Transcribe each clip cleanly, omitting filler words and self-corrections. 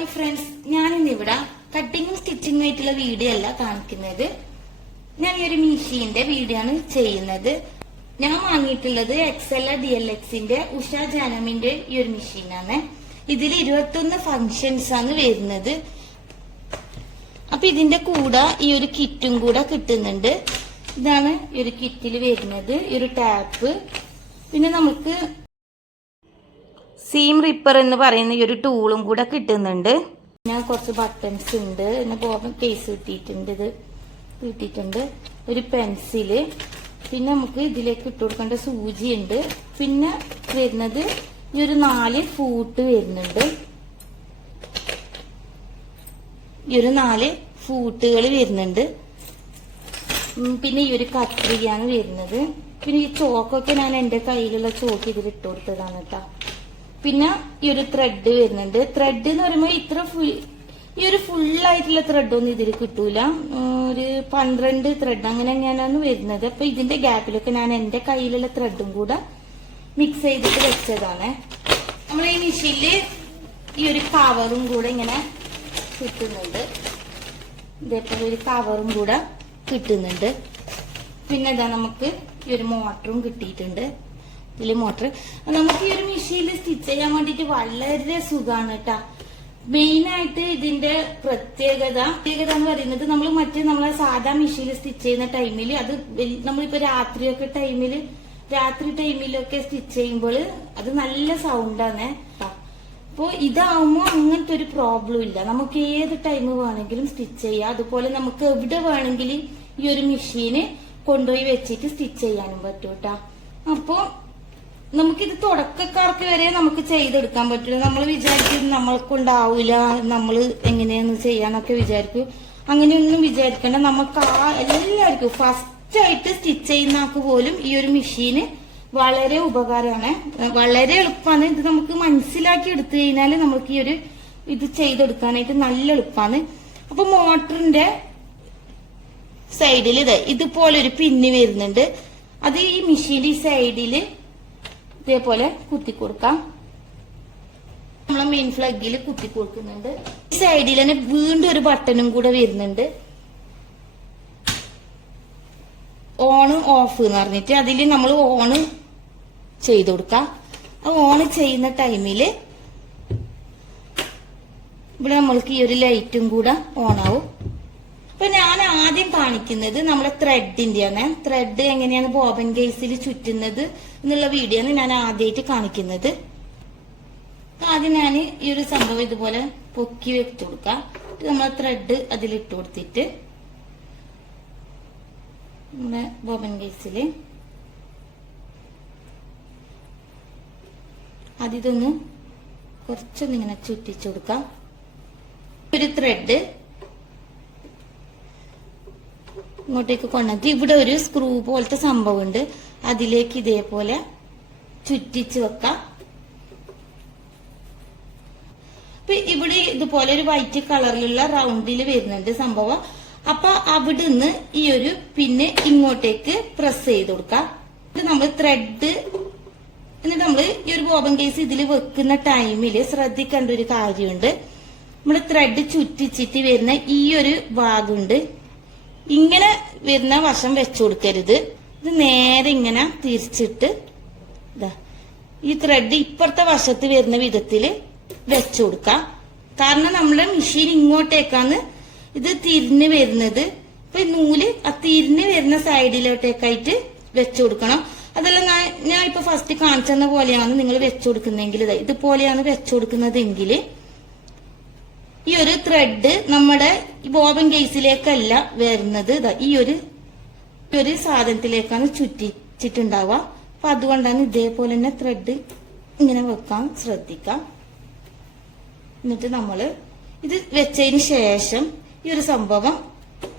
Hi friends, ഞാനിന്നിവിടെ കട്ടിങ്ങും സ്റ്റിച്ചിങ്ങും ആയിട്ടുള്ള video അല്ല കാണിക്കുന്നത്. ഞാൻ ഈ ഒരു മെഷീന്റെ വീഡിയോ ആണ് ചെയ്യുന്നത്. ഞാൻ വാങ്ങിയിട്ടുള്ളത് XL DLXന്റെ ഉഷ ജാനമിന്റെ ഈ ഒരു മെഷീനാണ്. ഇതിൽ 21 ഫങ്ഷൻസ് ആണ് വരുന്നത്. അപ്പൊ ഇതിന്റെ കൂടെ ഈ ഒരു കിറ്റും കൂടെ കിട്ടുന്നുണ്ട്. ഇതാണ് ഈ ഒരു കിറ്റിൽ വരുന്നത്. ഈ ഒരു ടാപ്പ്, പിന്നെ നമുക്ക് സീം റിപ്പർ എന്ന് പറയുന്ന ഈ ഒരു ടൂളും കൂടെ കിട്ടുന്നുണ്ട്. ഞാൻ കുറച്ച് ബട്ടൺസ് ഉണ്ട്, പിന്നെ ബോബൻ കേസ് കിട്ടിയിട്ടുണ്ട്, ഇത് കിട്ടിയിട്ടുണ്ട്, ഒരു പെൻസില്, പിന്നെ നമുക്ക് ഇതിലേക്ക് ഇട്ട് കൊടുക്കേണ്ട സൂചി ഉണ്ട്, പിന്നെ വരുന്നത് ഈ ഒരു 4 ഫൂട്ട് വരുന്നുണ്ട്. ഈ ഒരു 4 ഫൂട്ടുകൾ വരുന്നുണ്ട്. പിന്നെ ഈ ഒരു കത്രികയാണ് വരുന്നത്. പിന്നെ ഈ ചോക്കൊക്കെ ഞാൻ എന്റെ കയ്യിലുള്ള ചോക്ക് ഇതിൽ ഇട്ട് കൊടുത്തതാണ് കേട്ടോ. പിന്നെ ഈ ഒരു ത്രെഡ് വരുന്നുണ്ട്. ത്രെഡ് എന്ന് പറയുമ്പോൾ ഈ ഒരു ഫുള്ളായിട്ടുള്ള ത്രെഡ് ഒന്നും ഇതിൽ കിട്ടൂല. ഒരു 12 ത്രെഡ് അങ്ങനെ ഞാനാണ് വരുന്നത്. അപ്പൊ ഇതിന്റെ ഗ്യാപ്പിലൊക്കെ ഞാൻ എന്റെ കയ്യിലുള്ള ത്രെഡും കൂടെ മിക്സ് ചെയ്തിട്ട് വെച്ചതാണ്. നമ്മൾ ഈ മെഷീനില് ഈ ഒരു കവറും കൂടെ ഇങ്ങനെ കിട്ടുന്നുണ്ട്. ഇതേപോലെ ഒരു കവറും കൂടെ കിട്ടുന്നുണ്ട്. പിന്നെ ഇതാ നമുക്ക് ഈ ഒരു മോട്ടറും കിട്ടിയിട്ടുണ്ട്. ഇതില് മോട്ടർ നമുക്ക് ഈ ഒരു മെഷീനിൽ സ്റ്റിച്ച് ചെയ്യാൻ വേണ്ടിട്ട് വളരെ സുഖമാണ് കേട്ടാ. മെയിൻ ആയിട്ട് ഇതിന്റെ പ്രത്യേകത എന്ന് പറയുന്നത് നമ്മളെ സാധാ മെഷീനിൽ സ്റ്റിച്ച് ചെയ്യുന്ന ടൈമിൽ അത് നമ്മളിപ്പോ രാത്രി ടൈമിലൊക്കെ സ്റ്റിച്ച് ചെയ്യുമ്പോൾ അത് നല്ല സൗണ്ടാണ്. അപ്പോ ഇതാവുമ്പോ അങ്ങനത്തെ ഒരു പ്രോബ്ലം ഇല്ല. നമുക്ക് ഏത് ടൈം വേണമെങ്കിലും സ്റ്റിച്ച് ചെയ്യാം. അതുപോലെ നമുക്ക് എവിടെ വേണമെങ്കിലും ഈ ഒരു മെഷീന് കൊണ്ടുപോയി വെച്ചിട്ട് സ്റ്റിച്ച് ചെയ്യാനും പറ്റും കേട്ടാ. അപ്പോ നമുക്കിത് തുടക്കക്കാർക്ക് വരെ നമുക്ക് ചെയ്തെടുക്കാൻ പറ്റില്ല. നമ്മൾ വിചാരിക്കും നമ്മൾക്കുണ്ടാവില്ല, നമ്മൾ എങ്ങനെയാന്ന് ചെയ്യാന്നൊക്കെ വിചാരിക്കും. അങ്ങനെയൊന്നും വിചാരിക്കേണ്ട. നമുക്ക് എല്ലാവർക്കും ഫസ്റ്റ് ആയിട്ട് സ്റ്റിച്ച് ചെയ്യുന്ന ആൾക്ക് പോലും ഈ ഒരു മെഷീന് വളരെ ഉപകാരമാണ്, വളരെ എളുപ്പമാണ്. ഇത് നമുക്ക് മനസ്സിലാക്കി എടുത്തു കഴിഞ്ഞാൽ നമുക്ക് ഈ ഒരു ഇത് ചെയ്തെടുക്കാനായിട്ട് നല്ല എളുപ്പമാണ്. അപ്പൊ മോട്ടറിന്റെ സൈഡിൽ ഇതുപോലെ ഒരു പിന്ന് വരുന്നുണ്ട്. അത് ഈ മെഷീന്റെ ഈ സൈഡില് ഇതേപോലെ കുത്തി കൊടുക്കാം. നമ്മളെ മെയിൻ ഫ്ലഗിൽ കുത്തി കൊടുക്കുന്നുണ്ട്. ഈ സൈഡിൽ തന്നെ വീണ്ടും ഒരു ബട്ടണും കൂടെ വരുന്നുണ്ട്, ഓൺ ഓഫ് എന്ന് പറഞ്ഞിട്ട്. അതിൽ നമ്മൾ ഓൺ ചെയ്ത് കൊടുക്കാം. ആ ഓൺ ചെയ്യുന്ന ടൈമില് ഇവിടെ നമ്മൾക്ക് ഈ ഒരു ലൈറ്റും കൂടെ ഓൺ ആവും. അപ്പൊ ഞാൻ ആദ്യം കാണിക്കുന്നത് നമ്മുടെ ത്രെഡിന്റെയാണ്. ത്രെഡ് എങ്ങനെയാണ് ബോബൻ കേസിൽ ചുറ്റുന്നത് എന്നുള്ള വീഡിയോ ആണ് ഞാൻ ആദ്യമായിട്ട് കാണിക്കുന്നത്. ആദ്യം ഞാൻ ഈ ഒരു സംഭവം ഇതുപോലെ പൊക്കി വെച്ചു കൊടുക്കാം. നമ്മളെ ത്രെഡ് അതിലിട്ട് കൊടുത്തിട്ട് നമ്മുടെ ബോബൻ കേസില് അതിതൊന്ന് കുറച്ചൊന്നിങ്ങനെ ചുറ്റിച്ചു കൊടുക്കാം. ഒരു ത്രെഡ് ഇങ്ങോട്ടേക്ക് കൊണ്ടുവന്നിട്ട് ഇവിടെ ഒരു സ്ക്രൂ പോലത്തെ സംഭവം ഉണ്ട്, അതിലേക്ക് ഇതേപോലെ ചുറ്റിച്ച് വെക്കാം. അപ്പൊ ഇവിടെ ഇതുപോലെ ഒരു വൈറ്റ് കളറിലുള്ള റൗണ്ടിൽ വരുന്നുണ്ട് സംഭവം. അപ്പൊ അവിടുന്ന് ഈ ഒരു പിന്നെ ഇങ്ങോട്ടേക്ക് പ്രസ് ചെയ്ത് കൊടുക്കാം. ഇത് നമ്മൾ ത്രെഡ് എന്നിട്ട് നമ്മൾ ഈ ഒരു ബോബൻ കേസ് ഇതിൽ വെക്കുന്ന ടൈമില് ശ്രദ്ധിക്കേണ്ട ഒരു കാര്യമുണ്ട്. നമ്മള് ത്രെഡ് ചുറ്റിച്ചിട്ട് വരുന്ന ഈ ഒരു ഭാഗമുണ്ട്, ഇങ്ങനെ വരുന്ന വശം വെച്ചു കൊടുക്കരുത്. ഇത് നേരെ ഇങ്ങനെ തിരിച്ചിട്ട് ഈ ത്രെഡ് ഇപ്പുറത്തെ വശത്ത് വരുന്ന വിധത്തില് വെച്ചു കൊടുക്കാം. കാരണം നമ്മുടെ മെഷീൻ ഇങ്ങോട്ടേക്കാണ് ഇത് തിരിഞ്ഞ് വരുന്നത്. അപ്പൊ നൂല് ആ തിരിഞ്ഞ് വരുന്ന സൈഡിലോട്ടേക്കായിട്ട് വെച്ചു കൊടുക്കണം. അതെല്ലാം ഞാൻ ഇപ്പൊ ഫസ്റ്റ് കാണിച്ചെന്ന പോലെയാണ് നിങ്ങൾ വെച്ചു കൊടുക്കുന്നെങ്കിൽ, ഇതുപോലെയാണ് വെച്ചു കൊടുക്കുന്നതെങ്കിൽ ഈ ഒരു ത്രെഡ് നമ്മുടെ ബോബൻ കേസിലേക്കല്ല വരുന്നത്, ഈ ഒരു സാധനത്തിലേക്കാണ് ചുറ്റിച്ചിട്ടുണ്ടാവുക. അപ്പൊ അതുകൊണ്ടാണ് ഇതേപോലെ തന്നെ ത്രെഡ് ഇങ്ങനെ വെക്കാൻ ശ്രദ്ധിക്കാം. എന്നിട്ട് നമ്മള് ഇത് വെച്ചതിന് ശേഷം ഈ ഒരു സംഭവം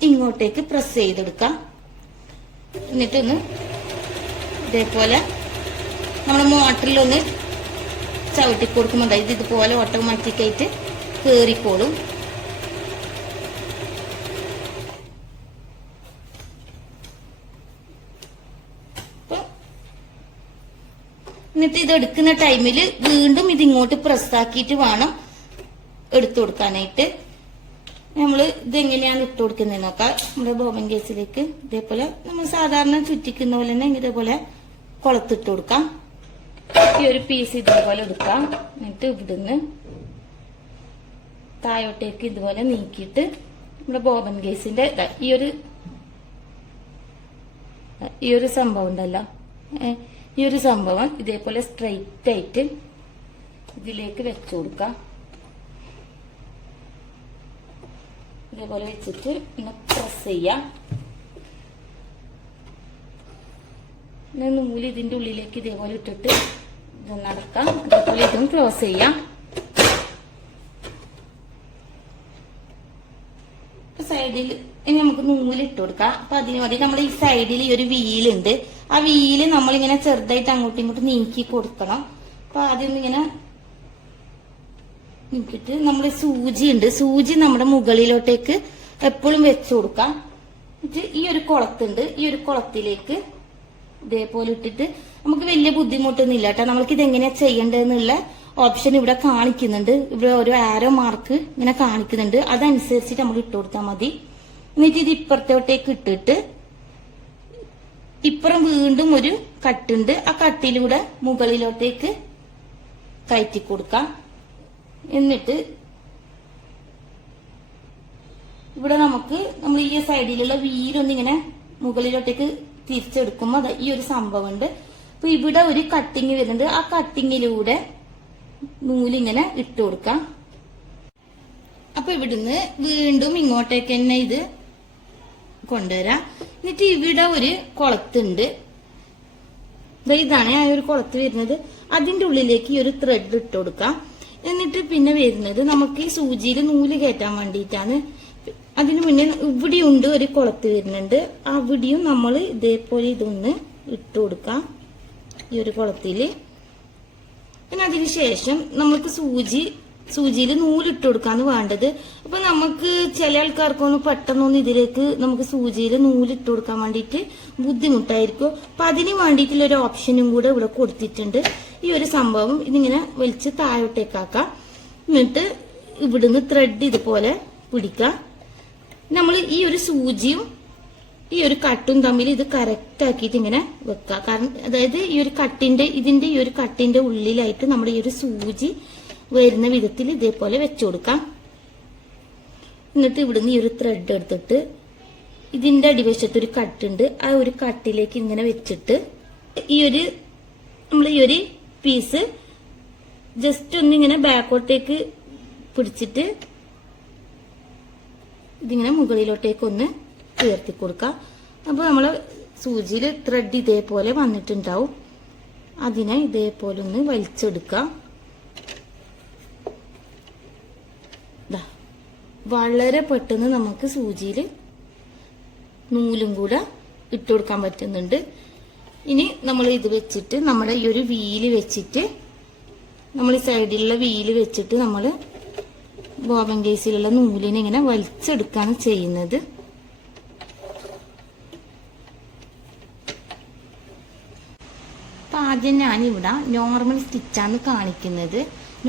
ഇങ്ങോട്ടേക്ക് പ്രസ് ചെയ്തെടുക്കാം. എന്നിട്ടൊന്ന് ഇതേപോലെ നമ്മുടെ മോട്ടറിലൊന്ന് ചവിട്ടി കൊടുക്കുമ്പോൾ ഇത് ഇതുപോലെ ഓട്ടോമാറ്റിക്കായിട്ട് കേറിക്കോളും. എന്നിട്ട് ഇത് എടുക്കുന്ന ടൈമിൽ വീണ്ടും ഇത് ഇങ്ങോട്ട് പ്രസ് ആക്കിയിട്ട് വേണം എടുത്തു കൊടുക്കാനായിട്ട്. നമ്മള് ഇതെങ്ങനെയാണ് ഇട്ട് കൊടുക്കുന്നത് നോക്കാം. നമ്മുടെ ബോബൻ കേസിലേക്ക് ഇതേപോലെ നമ്മൾ സാധാരണ ചുറ്റിക്കുന്ന പോലെ തന്നെ ഇതേപോലെ കൊളത്തിട്ട് കൊടുക്കാം. ഈ ഒരു പീസ് ഇതേപോലെ എടുക്കാം. എന്നിട്ട് ഇവിടുന്ന് താഴോട്ടേക്ക് ഇതുപോലെ നീക്കിയിട്ട് നമ്മുടെ ബോബൻ കേസിന്റെ ഈ ഒരു സംഭവം ഉണ്ടല്ലോ, ഈ ഒരു സംഭവം ഇതേപോലെ സ്ട്രെയിറ്റ് ആയിട്ട് ഇതിലേക്ക് വെച്ചു കൊടുക്കാം. ഇതേപോലെ വെച്ചിട്ട് പിന്നെ പ്രസ് ചെയ്യാം. പിന്നെ നൂല് ഇതിന്റെ ഉള്ളിലേക്ക് ഇതേപോലെ ഇട്ടിട്ട് ഇത് നടക്കാം. അതേപോലെ ഇതും ക്ലോസ് ചെയ്യാം. സൈഡിൽ ഇനി നമുക്ക് നൂലിട്ട് കൊടുക്കാം. അപ്പൊ അതിന് വേണ്ടി നമ്മൾ ഈ സൈഡിൽ ഈ ഒരു വീലുണ്ട്. ആ വീല് നമ്മളിങ്ങനെ ചെറുതായിട്ട് അങ്ങോട്ടും ഇങ്ങോട്ടും നീക്കി കൊടുക്കണം. അപ്പൊ ആദ്യം ഇങ്ങനെ നീക്കിട്ട് നമ്മൾ സൂചി ഉണ്ട്, സൂചി നമ്മുടെ മുകളിലോട്ടേക്ക് എപ്പോഴും വെച്ചു കൊടുക്കാം. എന്നിട്ട് ഈ ഒരു കുളത്തുണ്ട്, ഈ ഒരു കുളത്തിലേക്ക് ഇതേപോലെ ഇട്ടിട്ട് നമുക്ക് വലിയ ബുദ്ധിമുട്ടൊന്നും ഇല്ല കേട്ടോ. നമ്മൾക്ക് ഇതെങ്ങനെയാ ചെയ്യേണ്ടതെന്നുള്ള ഓപ്ഷൻ ഇവിടെ കാണിക്കുന്നുണ്ട്. ഇവിടെ ഒരു ആരോ മാർക്ക് ഇങ്ങനെ കാണിക്കുന്നുണ്ട്. അതനുസരിച്ചിട്ട് നമ്മൾ ഇട്ട് കൊടുത്താൽ മതി. എന്നിട്ട് ഇത് ഇപ്പുറത്തോട്ടേക്ക് ഇട്ടിട്ട് ഇപ്പുറം വീണ്ടും ഒരു കട്ടുണ്ട്. ആ കട്ടിലൂടെ മുകളിലോട്ടേക്ക് കയറ്റി കൊടുക്കാം. എന്നിട്ട് ഇവിടെ നമുക്ക് നമ്മൾ ഈ സൈഡിലുള്ള വീലൊന്നിങ്ങനെ മുകളിലോട്ടേക്ക് തിരിച്ചെടുക്കുമ്പോൾ ഈ ഒരു സംഭവം ഉണ്ട്. അപ്പൊ ഇവിടെ ഒരു കട്ടിങ് വരുന്നുണ്ട്. ആ കട്ടിങ്ങിലൂടെ നൂലിങ്ങനെ ഇട്ട് കൊടുക്കാം. അപ്പൊ ഇവിടുന്ന് വീണ്ടും ഇങ്ങോട്ടേക്ക് തന്നെ ഇത് കൊണ്ടുവരാം. എന്നിട്ട് ഇവിടെ ഒരു കുളത്തുണ്ട്. ഇതാണ് ആ ഒരു കുളത്ത് വരുന്നത്. അതിന്റെ ഉള്ളിലേക്ക് ഈ ഒരു ത്രെഡ് ഇട്ട് കൊടുക്കാം. എന്നിട്ട് പിന്നെ വരുന്നത് നമുക്ക് ഈ സൂചിയിൽ നൂല് കയറ്റാൻ വേണ്ടിയിട്ടാണ്. അതിന് മുന്നേ ഇവിടെയുണ്ട് ഒരു കുളത്ത് വരുന്നുണ്ട്. അവിടെയും നമ്മൾ ഇതേപോലെ ഇതൊന്ന് ഇട്ട് കൊടുക്കാം ഈ ഒരു കുളത്തില്. പിന്നെ അതിനുശേഷം നമുക്ക് സൂചിയിൽ നൂലിട്ട് കൊടുക്കാന്ന് വേണ്ടത്. അപ്പൊ നമുക്ക് ചില ആൾക്കാർക്കൊന്നും പെട്ടെന്നൊന്നും ഇതിലേക്ക് നമുക്ക് സൂചിയിൽ നൂലിട്ട് കൊടുക്കാൻ വേണ്ടിയിട്ട് ബുദ്ധിമുട്ടായിരിക്കും. അപ്പൊ അതിന് വേണ്ടിയിട്ടുള്ള ഒരു ഓപ്ഷനും കൂടെ ഇവിടെ കൊടുത്തിട്ടുണ്ട്. ഈ ഒരു സംഭവം ഇതിങ്ങനെ വലിച്ച് താഴോട്ടേക്കാക്കാം. എന്നിട്ട് ഇവിടുന്ന് ത്രെഡ് ഇതുപോലെ പിടിക്കാം. നമ്മൾ ഈ ഒരു സൂചിയും ഈ ഒരു കട്ടും തമ്മിൽ ഇത് കറക്റ്റ് ആക്കിയിട്ട് ഇങ്ങനെ വെക്കുക. കാരണം അതായത് ഈ ഒരു ഇതിന്റെ ഈ ഒരു കട്ടിന്റെ ഉള്ളിലായിട്ട് നമ്മുടെ ഈ ഒരു സൂചി വരുന്ന വിധത്തിൽ ഇതേപോലെ വെച്ചു കൊടുക്കാം. എന്നിട്ട് ഇവിടുന്ന് ഈ ഒരു ത്രെഡ് എടുത്തിട്ട് ഇതിന്റെ അടിവശത്ത് ഒരു കട്ടുണ്ട്. ആ ഒരു കട്ടിലേക്ക് ഇങ്ങനെ വെച്ചിട്ട് നമ്മൾ ഈ ഒരു പീസ് ജസ്റ്റ് ഒന്നിങ്ങനെ ബാക്കോട്ടേക്ക് പിടിച്ചിട്ട് ഇതിങ്ങനെ മുകളിലോട്ടേക്ക് ഒന്ന് ഉയർത്തി കൊടുക്കാം. അപ്പൊ നമ്മള് സൂചിയിൽ ത്രെഡ് ഇതേപോലെ വന്നിട്ടുണ്ടാവും. അതിനെ ഇതേപോലെ ഒന്ന് വലിച്ചെടുക്കാം. വളരെ പെട്ടെന്ന് നമുക്ക് സൂചിയിൽ നൂലും കൂടെ ഇട്ടുകൊടുക്കാൻ പറ്റുന്നുണ്ട്. ഇനി നമ്മൾ ഇത് വെച്ചിട്ട് നമ്മുടെ ഈ ഒരു വീല് വെച്ചിട്ട് നമ്മൾ ഈ സൈഡിലുള്ള വീല് വെച്ചിട്ട് നമ്മൾ ബോബൻ കേസിലുള്ള നൂലിനെ ഇങ്ങനെ വലിച്ചെടുക്കാണ് ചെയ്യുന്നത്. അപ്പൊ ആദ്യം ഞാനിവിടെ നോർമൽ സ്റ്റിച്ചാണ് കാണിക്കുന്നത്.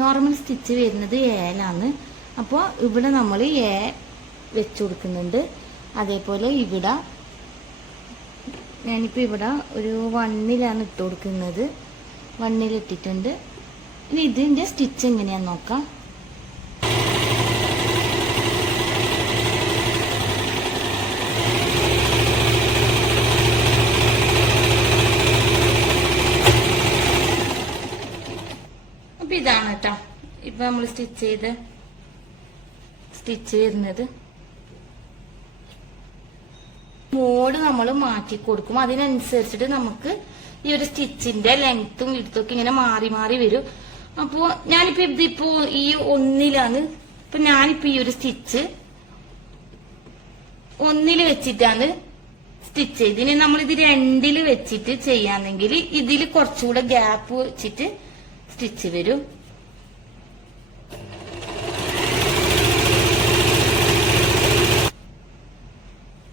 നോർമൽ സ്റ്റിച്ച് വരുന്നത് ഏലാണ്. അപ്പോൾ ഇവിടെ നമ്മൾ എ വെച്ചു കൊടുക്കുന്നുണ്ട്. അതേപോലെ ഇവിടെ ഞാനിപ്പോൾ ഇവിടെ ഒരു 1ലാണ് ഇട്ട് കൊടുക്കുന്നത്. 1ൽ ഇട്ടിട്ടുണ്ട്. ഇനി ഇതിന്റെ സ്റ്റിച്ച് എങ്ങനെയാന്ന് നോക്കാം. അപ്പൊ ഇതാണ് കേട്ടോ ഇപ്പൊ നമ്മൾ സ്റ്റിച്ച് വരുന്നത്. മോഡ് നമ്മൾ മാറ്റി കൊടുക്കും. അതിനനുസരിച്ചിട്ട് നമുക്ക് ഈ ഒരു സ്റ്റിച്ചിന്റെ ലെങ്ത്തും വിഡ്ത്തും ഇങ്ങനെ മാറി മാറി വരും. അപ്പോ ഞാനിപ്പോ ഇതിപ്പോ ഈ 1ലാണ്. ഇപ്പൊ ഞാനിപ്പോ ഈ ഒരു സ്റ്റിച്ച് 1ൽ വെച്ചിട്ടാണ് സ്റ്റിച്ച് ചെയ്ത്. ഇനി നമ്മളിത് 2ൽ വെച്ചിട്ട് ചെയ്യാന്നെങ്കിൽ ഇതിൽ കുറച്ചുകൂടെ ഗ്യാപ്പ് വെച്ചിട്ട് സ്റ്റിച്ച് വരും.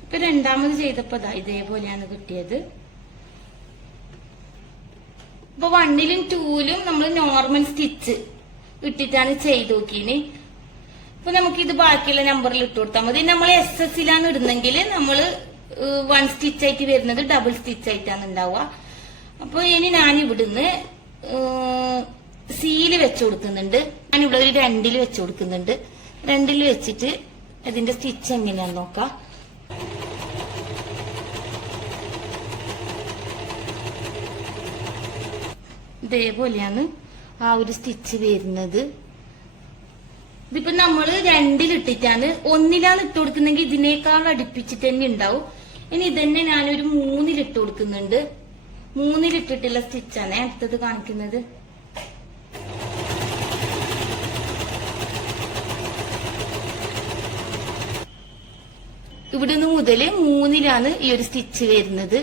ഇപ്പൊ രണ്ടാമത് ചെയ്തപ്പോ ഇതേപോലെയാണ് കിട്ടിയത്. ഇപ്പൊ 1ലും 2ലും നമ്മൾ നോർമൽ സ്റ്റിച്ച് ഇട്ടിട്ടാണ് ചെയ്ത് നോക്കിയിന്. അപ്പൊ നമുക്ക് ഇത് ബാക്കിയുള്ള നമ്പറിൽ ഇട്ട് കൊടുത്താൽ മതി. നമ്മൾ SS ലാണ് ഇടുന്നെങ്കിൽ നമ്മള് 1 സ്റ്റിച്ച് ആയിട്ട് വരുന്നത് ഡബിൾ സ്റ്റിച്ച് ആയിട്ടാണ് ഉണ്ടാവുക. അപ്പൊ ഇനി ഞാൻ ഇവിടുന്ന് സീല് വെച്ചു കൊടുക്കുന്നുണ്ട്. ഞാനിവിടെ ഒരു 2 വെച്ചു കൊടുക്കുന്നുണ്ട്. 2 വെച്ചിട്ട് അതിന്റെ സ്റ്റിച്ച് എങ്ങനെയാന്ന് നോക്കാം. ഇതേപോലെയാണ് ആ ഒരു സ്റ്റിച്ച് വരുന്നത്. ഇതിപ്പോ നമ്മള് 2 ഇട്ടിട്ടാണ്, 1 ഇട്ട് കൊടുക്കുന്നെങ്കിൽ ഇതിനേക്കാൾ അടുപ്പിച്ചിട്ട് തന്നെ ഉണ്ടാവും. ഇനി ഇതന്നെ ഞാനൊരു 3 ഇട്ട് കൊടുക്കുന്നുണ്ട്. 3 ഇട്ടിട്ടുള്ള സ്റ്റിച്ചാണ് അടുത്തത് കാണിക്കുന്നത്. ഇവിടുന്ന് മുതല് 3 ഈ ഒരു സ്റ്റിച്ച് വരുന്നത്.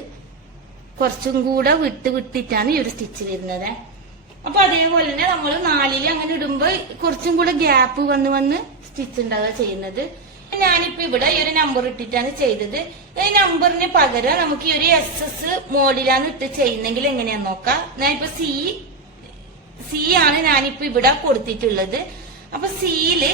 കുറച്ചും കൂടെ വിട്ടിട്ടാണ് ഈ ഒരു സ്റ്റിച്ച് വരുന്നത്. അപ്പൊ അതേപോലെ തന്നെ നമ്മൾ 4 അങ്ങനെ ഇടുമ്പോ കുറച്ചും കൂടെ ഗ്യാപ്പ് വന്ന് സ്റ്റിച്ച് ഉണ്ടാവുക ചെയ്യുന്നത്. ഞാനിപ്പോ ഇവിടെ ഈ ഒരു നമ്പർ ഇട്ടിട്ടാണ് ചെയ്തത്. ഈ നമ്പറിന് പകരം നമുക്ക് ഈ ഒരു SS മോഡിലാണ് ഇട്ട് ചെയ്യുന്നെങ്കിൽ എങ്ങനെയാന്ന് നോക്കാം. ഞാനിപ്പോ സി ആണ് ഞാനിപ്പോ ഇവിടെ കൊടുത്തിട്ടുള്ളത്. അപ്പൊ സിയില്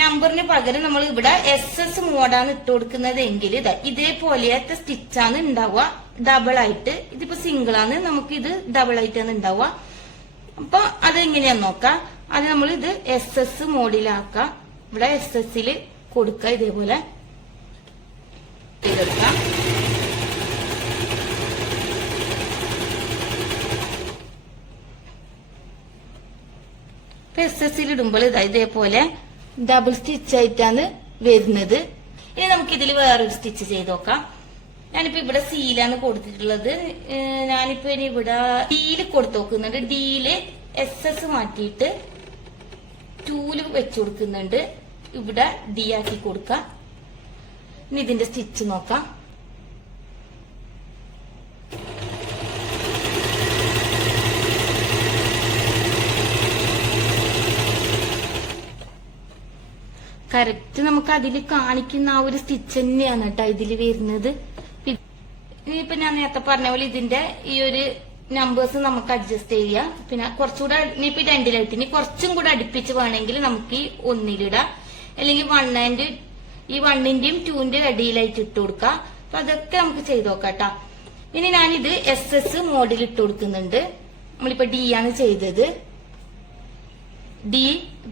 നമ്പറിന് പകരം നമ്മൾ ഇവിടെ SS മോഡാണ് ഇട്ട് കൊടുക്കുന്നത് എങ്കിൽ ഇതേപോലെയത്തെ സ്റ്റിച്ചാണ് ഉണ്ടാവുക ഡബിൾ ആയിട്ട്. ഇതിപ്പോ സിംഗിൾ ആണ്, നമുക്ക് ഇത് ഡബിൾ ആയിട്ടാണ് ഉണ്ടാവുക. അപ്പൊ അതെങ്ങനെയാന്ന് നോക്കാം. അത് നമ്മൾ ഇത് SS മോഡിലാക്കാം. ഇവിടെ SS കൊടുക്ക, ഇതേപോലെ ചെയ്തെടുക്കാം. SS ഇടുമ്പോൾ ഇതേപോലെ ഡബിൾ സ്റ്റിച്ച് ആയിട്ടാണ് വരുന്നത്. ഇനി നമുക്ക് ഇതിൽ വേറൊരു സ്റ്റിച്ച് ചെയ്ത് നോക്കാം. ഞാനിപ്പോ ഇവിടെ സീലാണ് കൊടുത്തിട്ടുള്ളത്. ഞാനിപ്പോ ഇനി ഇവിടെ ഡീല് കൊടുത്തു നോക്കുന്നുണ്ട്. ഡീല് SS മാറ്റിയിട്ട് 2 വെച്ചു കൊടുക്കുന്നുണ്ട്. ഇവിടെ ഡി ആക്കി കൊടുക്കാം. ഇനി ഇതിന്റെ സ്റ്റിച്ച് നോക്കാം. കറക്റ്റ് നമുക്ക് അതിൽ കാണിക്കുന്ന ആ ഒരു സ്റ്റിച്ച് തന്നെയാണ് കേട്ടോ ഇതിൽ വരുന്നത്. ഇനിയിപ്പോ ഞാൻ നേരത്തെ പറഞ്ഞ പോലെ ഇതിന്റെ ഈ ഒരു നമ്പേഴ്സ് നമുക്ക് അഡ്ജസ്റ്റ് ചെയ്യാം. പിന്നെ കുറച്ചുകൂടെ ഇനിയിപ്പോ 2 ഇനി കുറച്ചും കൂടെ അടുപ്പിച്ച് വേണമെങ്കിൽ നമുക്ക് ഈ 1 ഇടാം. അല്ലെങ്കിൽ 1 ഈ 1ന്റെയും 2ന്റെയും അടിയിലായിട്ട് ഇട്ട് കൊടുക്കാം. അപ്പൊ അതൊക്കെ നമുക്ക് ചെയ്ത് നോക്കാം കേട്ടോ. ഇനി ഞാനിത് SS മോഡിൽ ഇട്ട് കൊടുക്കുന്നുണ്ട്. നമ്മളിപ്പോ D ആണ് ചെയ്തത്.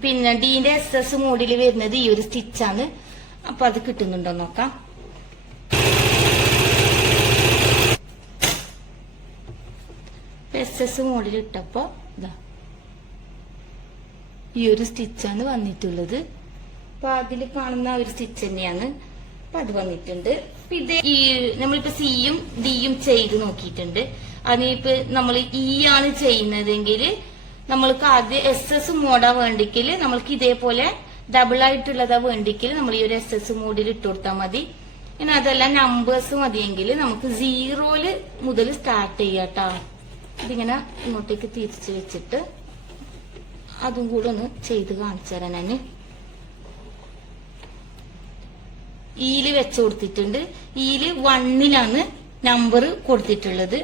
പിന്നെ ഡിന്റെ SS മോഡിൽ വരുന്നത് ഈ ഒരു സ്റ്റിച്ചാണ്. അപ്പൊ അത് കിട്ടുന്നുണ്ടോ നോക്കാം. SS മോഡിൽ ഇട്ടപ്പോ ഇതാ ഈ ഒരു സ്റ്റിച്ചാണ് വന്നിട്ടുള്ളത്. അപ്പൊ അതിൽ കാണുന്ന ഒരു സ്റ്റിച്ച് തന്നെയാണ്. അപ്പൊ അത് വന്നിട്ടുണ്ട്. അപ്പൊ ഇത് ഈ നമ്മളിപ്പോ സിയും ഡിയും ചെയ്ത് നോക്കിയിട്ടുണ്ട്. അതിനിപ്പോ നമ്മൾ ആണ് ചെയ്യുന്നതെങ്കിൽ നമ്മൾക്ക് ആദ്യം SS മോഡാ വേണ്ടിക്കൽ നമ്മൾക്ക് ഇതേപോലെ ഡബിൾ ആയിട്ടുള്ളതാ വേണ്ടിക്കൽ നമ്മൾ ഈ ഒരു SS മോഡിൽ ഇട്ട് കൊടുത്താൽ മതി. ഇനി അതെല്ലാം നമ്പേഴ്സ് മതിയെങ്കിൽ നമുക്ക് 0 മുതൽ സ്റ്റാർട്ട് ചെയ്യാട്ടോ. ഇതിങ്ങനെ ഇങ്ങോട്ടേക്ക് തിരിച്ചു വെച്ചിട്ട് അതും കൂടെ ഒന്ന് ചെയ്ത് കാണിച്ചു തരാൻ ഞാൻ. ഈല് വെച്ച് കൊടുത്തിട്ടുണ്ട്. ഈല് 1 നമ്പർ കൊടുത്തിട്ടുള്ളത്.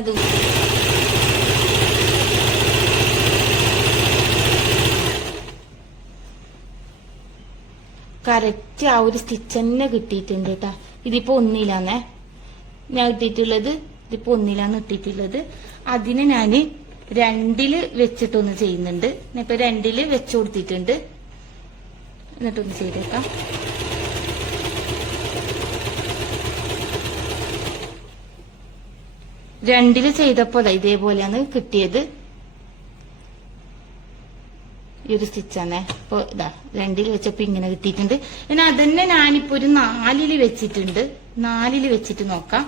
അതും കറക്റ്റ് ആ ഒരു സ്റ്റിച്ച് തന്നെ കിട്ടിയിട്ടുണ്ട് കേട്ടാ. ഇതിപ്പോ 1 ഞാൻ ഇട്ടിട്ടുള്ളത്. ഇതിപ്പോ 1 ഇട്ടിട്ടുള്ളത്. അതിനെ ഞാന് 2 വെച്ചിട്ടൊന്ന് ചെയ്യുന്നുണ്ട്. ഇപ്പൊ 2 വെച്ചു കൊടുത്തിട്ടുണ്ട്. എന്നിട്ടൊന്ന് ചെയ്തേക്കാം. രണ്ടില് ചെയ്തപ്പോ ഇതേപോലെയാണ് കിട്ടിയത്. ഈ ഒരു സ്റ്റിച്ചാണ്. അപ്പൊ ഇതാ 2 വെച്ചപ്പോ ഇങ്ങനെ കിട്ടിയിട്ടുണ്ട്. പിന്നെ അതന്നെ ഞാനിപ്പോ ഒരു 4 വെച്ചിട്ടുണ്ട്. 4 വെച്ചിട്ട് നോക്കാം.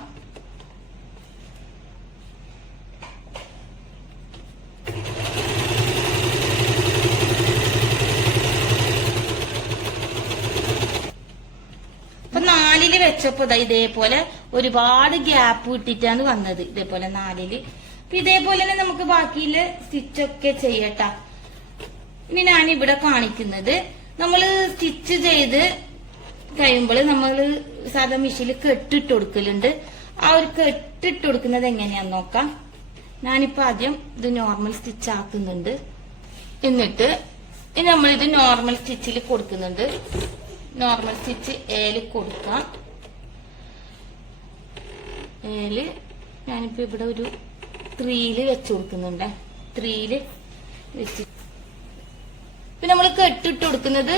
അപ്പൊ 4 വെച്ചപ്പോ ഇതേപോലെ ഒരുപാട് ഗ്യാപ്പ് ഇട്ടിട്ടാണ് വന്നത്. ഇതേപോലെ 4. അപ്പൊ ഇതേപോലെ തന്നെ നമുക്ക് ബാക്കിയില് സ്റ്റിച്ചൊക്കെ ചെയ്യട്ടാ. ഇനി ഞാനിവിടെ കാണിക്കുന്നത് നമ്മള് സ്റ്റിച്ച് ചെയ്ത് കഴിയുമ്പോൾ നമ്മള് സാധാ മെഷീനിൽ കെട്ടിട്ട് കൊടുക്കലുണ്ട്. ആ ഒരു കെട്ടിട്ട് കൊടുക്കുന്നത് എങ്ങനെയാന്ന് നോക്കാം. ഞാനിപ്പോ ആദ്യം ഇത് നോർമൽ സ്റ്റിച്ച് ആക്കുന്നുണ്ട്. എന്നിട്ട് ഇനി നമ്മളിത് നോർമൽ സ്റ്റിച്ചിൽ കൊടുക്കുന്നുണ്ട്. നോർമൽ സ്റ്റിച്ച് ഏല് കൊടുക്കാം. ഏല് ഞാനിപ്പോ ഇവിടെ ഒരു 3 വെച്ച് കൊടുക്കുന്നുണ്ട്. 3 വെച്ച് പിന്നെ നമ്മൾ കെട്ടിട്ട് കൊടുക്കുന്നത്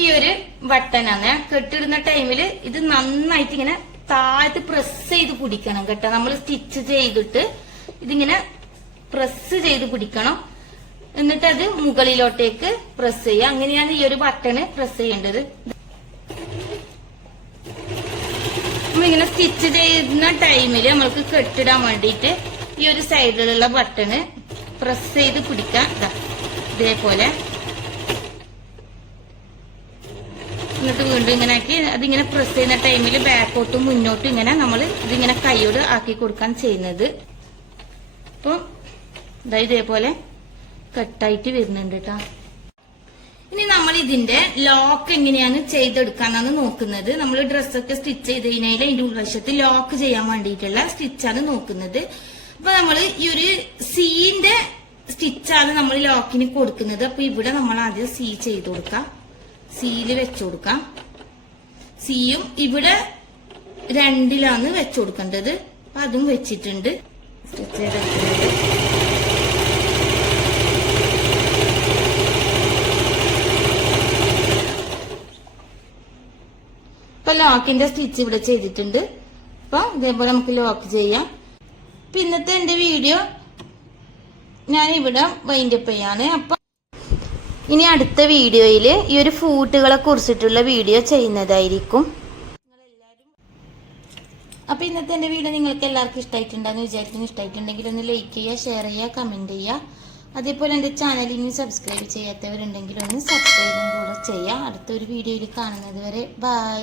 ഈ ഒരു ബട്ടനാണ്. കെട്ടിടുന്ന ടൈമില് ഇത് നന്നായിട്ട് ഇങ്ങനെ താഴത്ത് പ്രസ് ചെയ്ത് പിടിക്കണം കേട്ടോ. നമ്മൾ സ്റ്റിച്ച് ചെയ്തിട്ട് ഇതിങ്ങനെ പ്രസ് ചെയ്ത് പിടിക്കണം. എന്നിട്ട് അത് മുകളിലോട്ടേക്ക് പ്രസ് ചെയ്യുക. അങ്ങനെയാണ് ഈ ഒരു ബട്ടണ് പ്രസ് ചെയ്യേണ്ടത്. നമ്മളിങ്ങനെ സ്റ്റിച്ച് ചെയ്യുന്ന ടൈമില് നമ്മൾക്ക് കെട്ടിടാൻ വേണ്ടിയിട്ട് ഈ ഒരു സൈഡിലുള്ള ബട്ടണ് പ്രസ് ചെയ്ത് പിടിക്കാം. ഇതേപോലെ എന്നിട്ട് വീണ്ടും ഇങ്ങനെ ആക്കി അതിങ്ങനെ പ്രസ് ചെയ്യുന്ന ടൈമിൽ ബാക്കോട്ടും മുന്നോട്ടും ഇങ്ങനെ നമ്മൾ ഇതിങ്ങനെ കൈയോട് ആക്കി കൊടുക്കാൻ ചെയ്യുന്നത്. അപ്പൊ ഇതേപോലെ കട്ടായിട്ട് വരുന്നുണ്ട് കേട്ടോ. ഇനി നമ്മൾ ഇതിന്റെ ലോക്ക് എങ്ങനെയാണ് ചെയ്തെടുക്കാന്നാണ് നോക്കുന്നത്. നമ്മൾ ഡ്രസ്സൊക്കെ സ്റ്റിച്ച് ചെയ്ത് കഴിഞ്ഞാൽ അതിന്റെ ഉൾവശത്ത് ലോക്ക് ചെയ്യാൻ വേണ്ടിയിട്ടുള്ള സ്റ്റിച്ചാണ് നോക്കുന്നത്. അപ്പൊ നമ്മൾ ഈ ഒരു സീന്റെ സ്റ്റിച്ചാണ് നമ്മൾ ലോക്കിന് കൊടുക്കുന്നത്. അപ്പൊ ഇവിടെ നമ്മൾ ആദ്യം സീ ചെയ്ത് കൊടുക്കാം. സീല് വെച്ചു കൊടുക്കാം. സീയും ഇവിടെ 2ലാണ് വെച്ചു കൊടുക്കേണ്ടത്. അപ്പൊ അതും വെച്ചിട്ടുണ്ട്. സ്റ്റിച്ച് ചെയ്തെടുക്കുന്നത് ഇപ്പൊ ലോക്കിന്റെ സ്റ്റിച്ച് ഇവിടെ ചെയ്തിട്ടുണ്ട്. അപ്പൊ ഇതേപോലെ നമുക്ക് ലോക്ക് ചെയ്യാം. ഇന്നത്തെ എന്റെ വീഡിയോ ഞാൻ ഇവിടെ വൈൻഡപ്പ് ചെയ്യാണ്. അപ്പൊ ഇനി അടുത്ത വീഡിയോയിൽ ഈ ഒരു ഫൂട്ടുകളെ കുറിച്ചിട്ടുള്ള വീഡിയോ ചെയ്യുന്നതായിരിക്കും. അപ്പൊ ഇന്നത്തെ എന്റെ വീഡിയോ നിങ്ങൾക്ക് എല്ലാവർക്കും ഇഷ്ടമായിട്ടുണ്ടെന്ന് വിചാരിക്കുന്നു. ഇഷ്ടമായിട്ടുണ്ടെങ്കിൽ ഒന്ന് ലൈക്ക് ചെയ്യുക, ഷെയർ ചെയ്യുക, കമന്റ് ചെയ്യുക. അതേപോലെ എന്റെ ചാനൽ ഇനി സബ്സ്ക്രൈബ് ചെയ്യാത്തവരുണ്ടെങ്കിൽ ഒന്ന് സബ്സ്ക്രൈബും കൂടെ ചെയ്യുക. അടുത്തൊരു വീഡിയോയിൽ കാണുന്നത് വരെ ബൈ.